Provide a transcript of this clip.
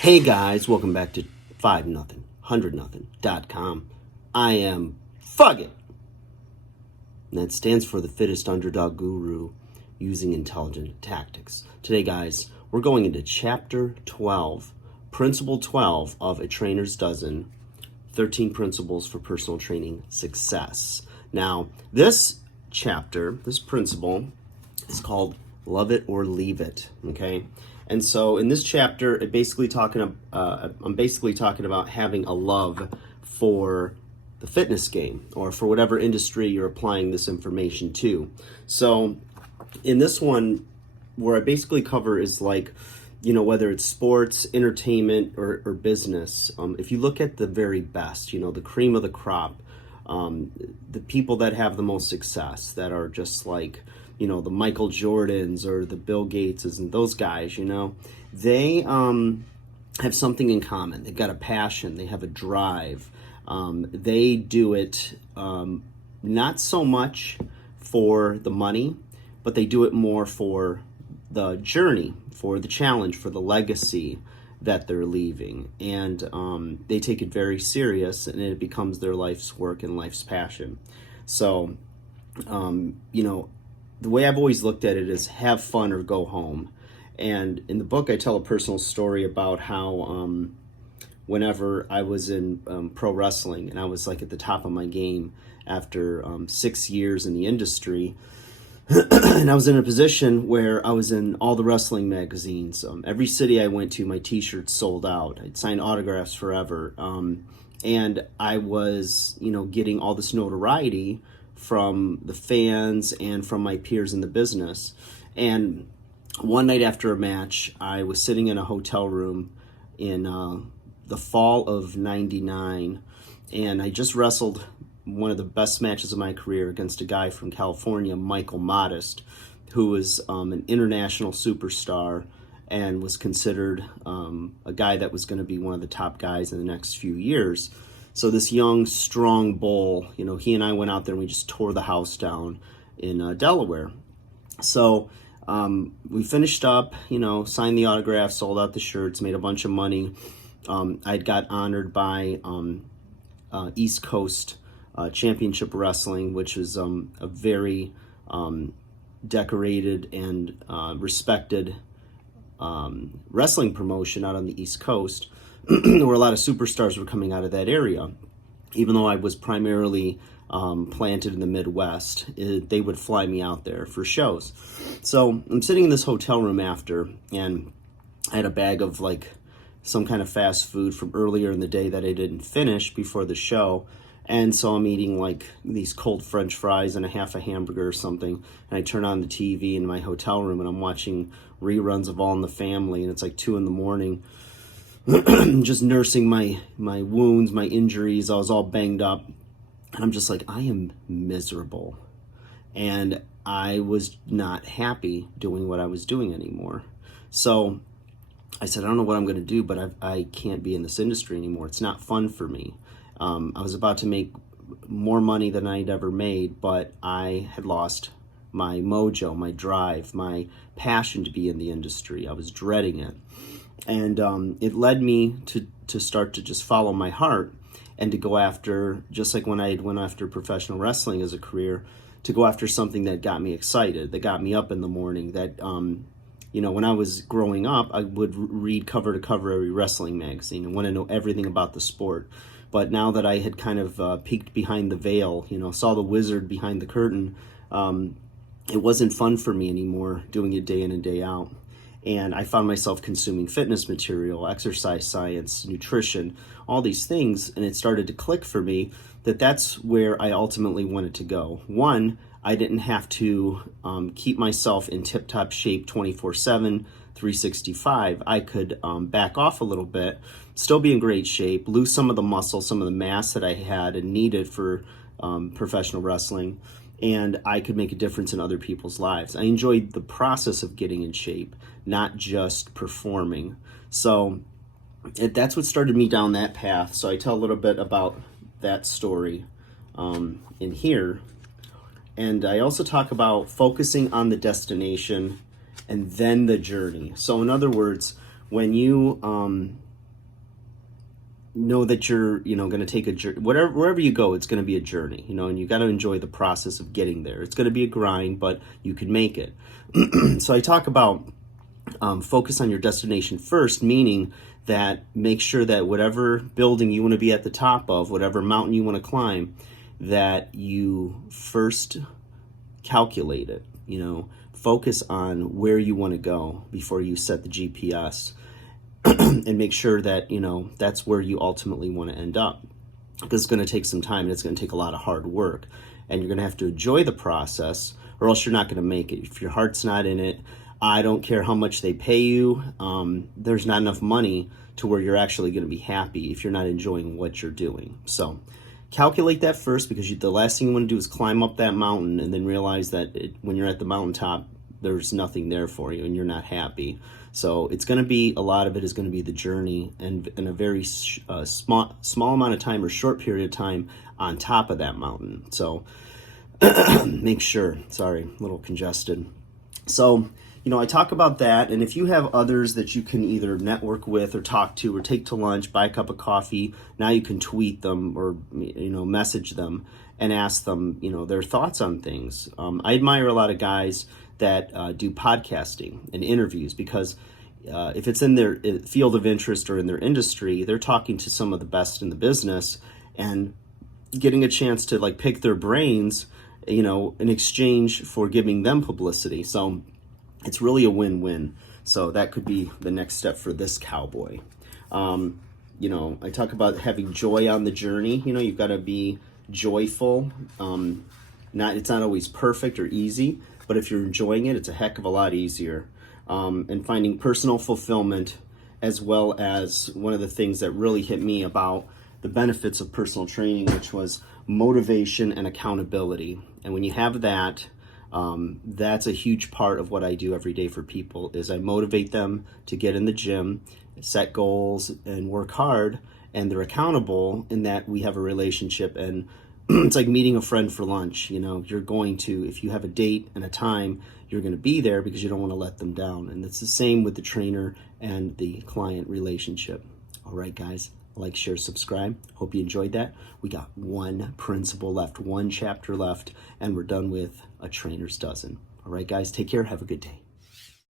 Hey guys, welcome back to 5 nothing 100 nothing.com. I am Fuggit. And that stands for the fittest underdog guru using intelligent tactics. Today, guys, we're going into chapter 12, principle 12 of A Trainer's Dozen, 13 principles for personal training success. Now, this chapter, this principle is called Love It or Leave It, okay? And so in this chapter, I'm basically talking about having a love for the fitness game or for whatever industry you're applying this information to. So in this one, where I basically cover is like, whether it's sports, entertainment, or business, if you look at the very best, the cream of the crop, the people that have the most success, that are just like, the Michael Jordans or the Bill Gateses and those guys, they have something in common. They've got a passion. They have a drive. They do it not so much for the money, but they do it more for the journey, for the challenge, for the legacy that they're leaving. And they take it very serious, and it becomes their life's work and life's passion. So, the way I've always looked at it is have fun or go home. And in the book, I tell a personal story about how whenever I was in pro wrestling and I was like at the top of my game after 6 years in the industry, and I was in a position where I was in all the wrestling magazines. Every city I went to, my t-shirts sold out. I'd signed autographs forever. And I was, getting all this notoriety from the fans and from my peers in the business. And one night after a match, I was sitting in a hotel room in the fall of '99, and I just wrestled one of the best matches of my career against a guy from California, Michael Modest, who was an international superstar and was considered a guy that was going to be one of the top guys in the next few years. So this young, strong bull, he and I went out there and we just tore the house down in Delaware. So we finished up, signed the autographs, sold out the shirts, made a bunch of money. I got honored by East Coast Championship Wrestling, which is a very decorated and respected wrestling promotion out on the East Coast, where a lot of superstars were coming out of that area. Even though I was primarily planted in the Midwest, they would fly me out there for shows. So I'm sitting in this hotel room after, and I had a bag of like some kind of fast food from earlier in the day that I didn't finish before the show. And so I'm eating like these cold French fries and a half a hamburger or something. And I turn on the TV in my hotel room and I'm watching reruns of All in the Family. And it's like 2 a.m, just nursing my wounds, my injuries. I was all banged up. And I'm just like, I am miserable. And I was not happy doing what I was doing anymore. So I said, I don't know what I'm going to do, but I can't be in this industry anymore. It's not fun for me. I was about to make more money than I'd ever made, but I had lost my mojo, my drive, my passion to be in the industry. I was dreading it. And it led me to start to just follow my heart and to go after, just like when I went after professional wrestling as a career, to go after something that got me excited, that got me up in the morning, that, when I was growing up, I would read cover to cover every wrestling magazine and want to know everything about the sport. But now that I had kind of peeked behind the veil, saw the wizard behind the curtain, it wasn't fun for me anymore doing it day in and day out. And I found myself consuming fitness material, exercise science, nutrition, all these things. And it started to click for me that that's where I ultimately wanted to go. One, I didn't have to keep myself in tip-top shape 24/7, 365. I could back off a little bit, still be in great shape, lose some of the muscle, some of the mass that I had and needed for professional wrestling, and I could make a difference in other people's lives. I enjoyed the process of getting in shape, not just performing. So that's what started me down that path. So I tell a little bit about that story in here. And I also talk about focusing on the destination and then the journey. So in other words, when you know that you're, going to take a journey. Wherever you go, it's going to be a journey, and you got to enjoy the process of getting there. It's going to be a grind, but you can make it. So I talk about focus on your destination first, meaning that make sure that whatever building you want to be at the top of, whatever mountain you want to climb, that you first calculate it, focus on where you want to go before you set the GPS. And make sure that, that's where you ultimately want to end up. Because it's going to take some time and it's going to take a lot of hard work. And you're going to have to enjoy the process or else you're not going to make it. If your heart's not in it, I don't care how much they pay you. There's not enough money to where you're actually going to be happy if you're not enjoying what you're doing. So calculate that first, because the last thing you want to do is climb up that mountain and then realize that when you're at the mountaintop, there's nothing there for you and you're not happy. So it's going to be, a lot of it is going to be the journey, and in a very small amount of time or short period of time on top of that mountain. So make sure, sorry, a little congested. So, I talk about that, and if you have others that you can either network with or talk to or take to lunch, buy a cup of coffee, now you can tweet them or, message them and ask them, their thoughts on things. I admire a lot of guys that do podcasting and interviews, because if it's in their field of interest or in their industry, they're talking to some of the best in the business and getting a chance to pick their brains, in exchange for giving them publicity. So it's really a win-win. So that could be the next step for this cowboy. I talk about having joy on the journey. You've got to be joyful. It's not always perfect or easy, but if you're enjoying it, it's a heck of a lot easier. And finding personal fulfillment, as well as one of the things that really hit me about the benefits of personal training, which was motivation and accountability. And when you have that, that's a huge part of what I do every day for people, is I motivate them to get in the gym, set goals, and work hard, and they're accountable in that we have a relationship. And it's like meeting a friend for lunch. You're going to, if you have a date and a time, you're going to be there because you don't want to let them down. And it's the same with the trainer and the client relationship. All right, guys, like, share, subscribe. Hope you enjoyed that. We got one principle left, one chapter left, and we're done with a trainer's dozen. All right, guys, take care. Have a good day.